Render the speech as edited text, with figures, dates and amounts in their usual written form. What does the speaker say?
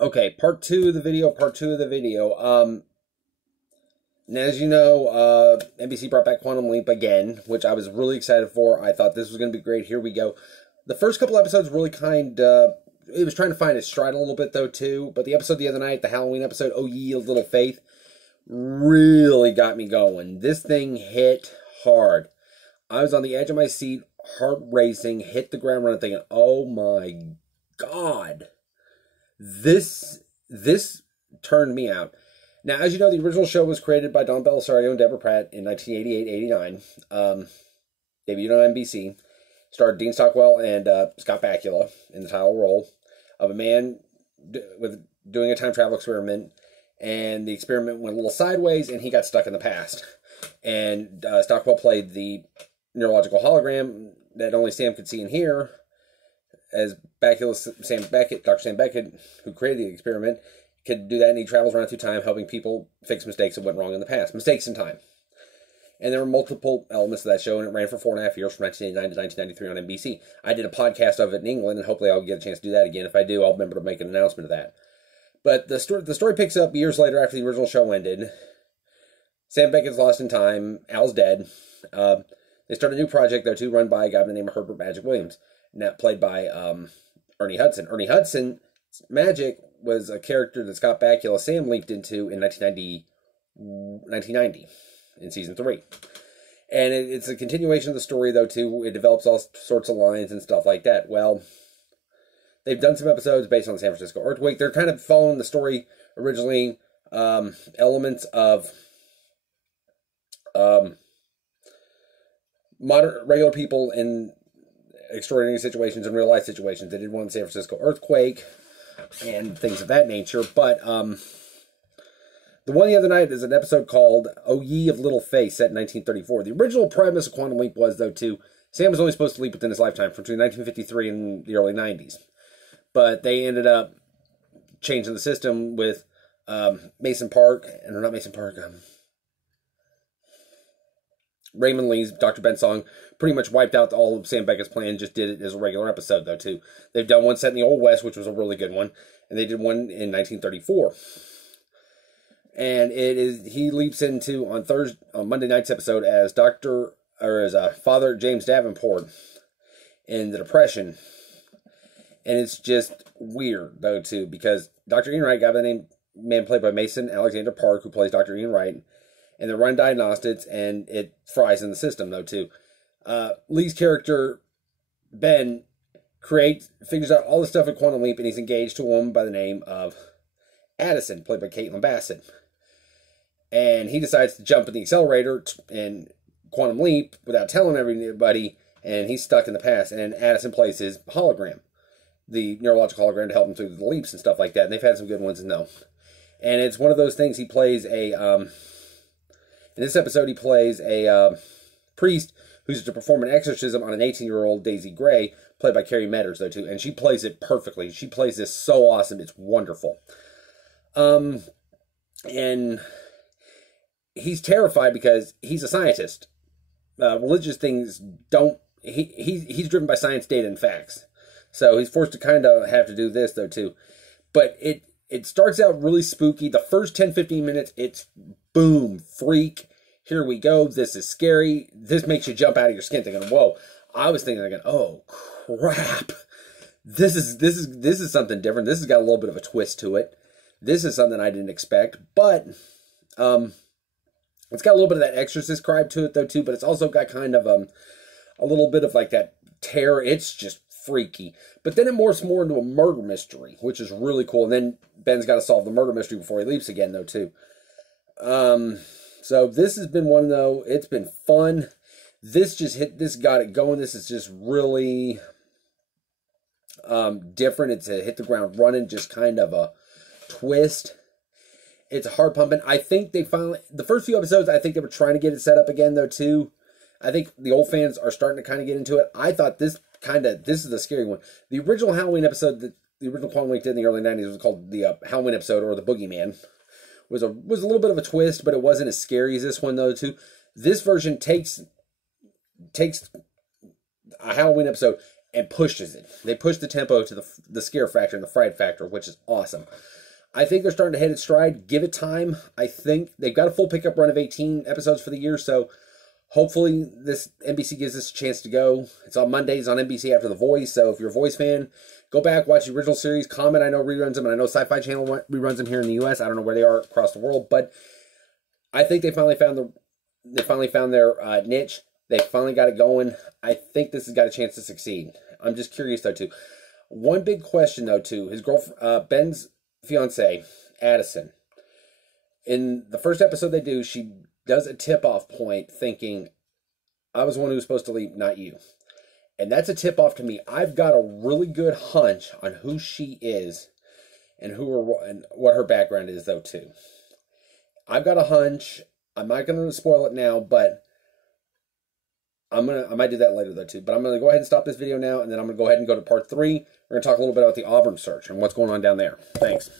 Okay, part two of the video. And as you know, NBC brought back Quantum Leap again, which I was really excited for. I thought this was going to be great. Here we go. The first couple episodes really it was trying to find its stride a little bit, though, too. But the episode the other night, the Halloween episode, Oh Ye of Little Faith, really got me going. This thing hit hard. I was on the edge of my seat, heart racing, hit the ground running, thinking, oh my God. This turned me out. Now, as you know, the original show was created by Don Bellisario and Deborah Pratt in 1988-89. Debuted on NBC. Starred Dean Stockwell and Scott Bakula in the title role of a man doing a time travel experiment, and the experiment went a little sideways, and he got stuck in the past. And Stockwell played the neurological hologram that only Sam could see and hear, as Bakula, Dr. Sam Beckett, who created the experiment, could do that, and he travels around through time helping people fix mistakes that went wrong in the past. Mistakes in time. And there were multiple elements of that show, and it ran for 4.5 years, from 1989 to 1993 on NBC. I did a podcast of it in England, and hopefully I'll get a chance to do that again. If I do, I'll remember to make an announcement of that. But the story picks up years later after the original show ended. Sam Beckett's lost in time. Al's dead. They start a new project, though, too, run by a guy by the name of Herbert Magic Williams, now played by Ernie Hudson. Ernie Hudson's Magic was a character that Scott Bakula Sam leaped into in 1990 in season 3. And it's a continuation of the story, though, too. It develops all sorts of lines and stuff like that. Well, they've done some episodes based on the San Francisco earthquake. They're kind of following the story originally, elements of modern, regular people in extraordinary situations and real life situations. They did one in the San Francisco earthquake and things of that nature. But the one the other night is an episode called Oh Ye of Little Faith, set in 1934. The original premise of Quantum Leap was, though, too, Sam was only supposed to leap within his lifetime from between 1953 and the early 90s. But they ended up changing the system with Mason Park, and not Mason Park, Raymond Lee's Dr. Bensong pretty much wiped out all of Sam Beckett's plan, just did it as a regular episode, though, too. They've done one set in the Old West, which was a really good one, and they did one in 1934. And he leaps into, on Monday night's episode, as Father James Davenport in the Depression. And it's just weird, though, too, because Dr. Ian Wright, guy by the man played by Mason Alexander Park, who plays Dr. Ian Wright, and they run diagnostics, and it fries in the system, though, too. Lee's character, Ben, figures out all the stuff at Quantum Leap, and he's engaged to a woman by the name of Addison, played by Caitlin Bassett. And he decides to jump in the accelerator in Quantum Leap without telling everybody, and he's stuck in the past. And Addison plays his hologram, the neurological hologram, to help him through the leaps and stuff like that. And they've had some good ones, and it's one of those things. He plays in this episode, he plays a priest who's to perform an exorcism on an 18-year-old Daisy Gray, played by Carrie Metters, though, too. And she plays it perfectly. She plays this so awesome. It's wonderful. And he's terrified because he's a scientist. Religious things don't... He's driven by science, data, and facts. So he's forced to kind of have to do this, though, too. But it starts out really spooky. The first 10-15 minutes, it's boom, freak, here we go, this is scary, this makes you jump out of your skin thinking, whoa. I was thinking, oh, crap. This is something different. This has got a little bit of a twist to it. This is something I didn't expect, but it's got a little bit of that Exorcist vibe to it, though, too, but it's also got kind of a little bit of like that terror. It's just freaky. But then it morphs more into a murder mystery, which is really cool. And then Ben's got to solve the murder mystery before he leaps again, though, too. So this has been one, though. It's been fun. This got it going. This is just really different. It's a hit the ground running, just kind of a twist. It's hard pumping. I think the first few episodes, I think they were trying to get it set up again, though, too. I think the old fans are starting to kind of get into it. I thought this is the scary one. The original Halloween episode that the original Quantum Leap did in the early 90s was called the Halloween episode, or the Boogeyman. Was a little bit of a twist, but it wasn't as scary as this one, though, too. This version takes a Halloween episode and pushes it. They push the tempo to the scare factor and the fright factor, which is awesome. I think they're starting to hit its stride. Give it time. I think they've got a full pickup run of 18 episodes for the year, so hopefully this NBC gives us a chance to go. It's on Mondays on NBC after The Voice, so if you're a Voice fan, go back, watch the original series, comment. I know reruns them, and I know Sci-Fi Channel reruns them here in the U.S. I don't know where they are across the world, but I think they finally found their niche. They finally got it going. I think this has got a chance to succeed. I'm just curious, though, too. One big question, though, too. His girlfriend, Ben's fiance, Addison. In the first episode they do, she does a tip-off point thinking, I was the one who was supposed to leave, not you. And that's a tip-off to me. I've got a really good hunch on who she is and what her background is, though, too. I've got a hunch. I'm not going to spoil it now, but I might do that later, though, too. But I'm going to go ahead and stop this video now, and then I'm going to go ahead and go to part 3. We're going to talk a little bit about the Auburn search and what's going on down there. Thanks.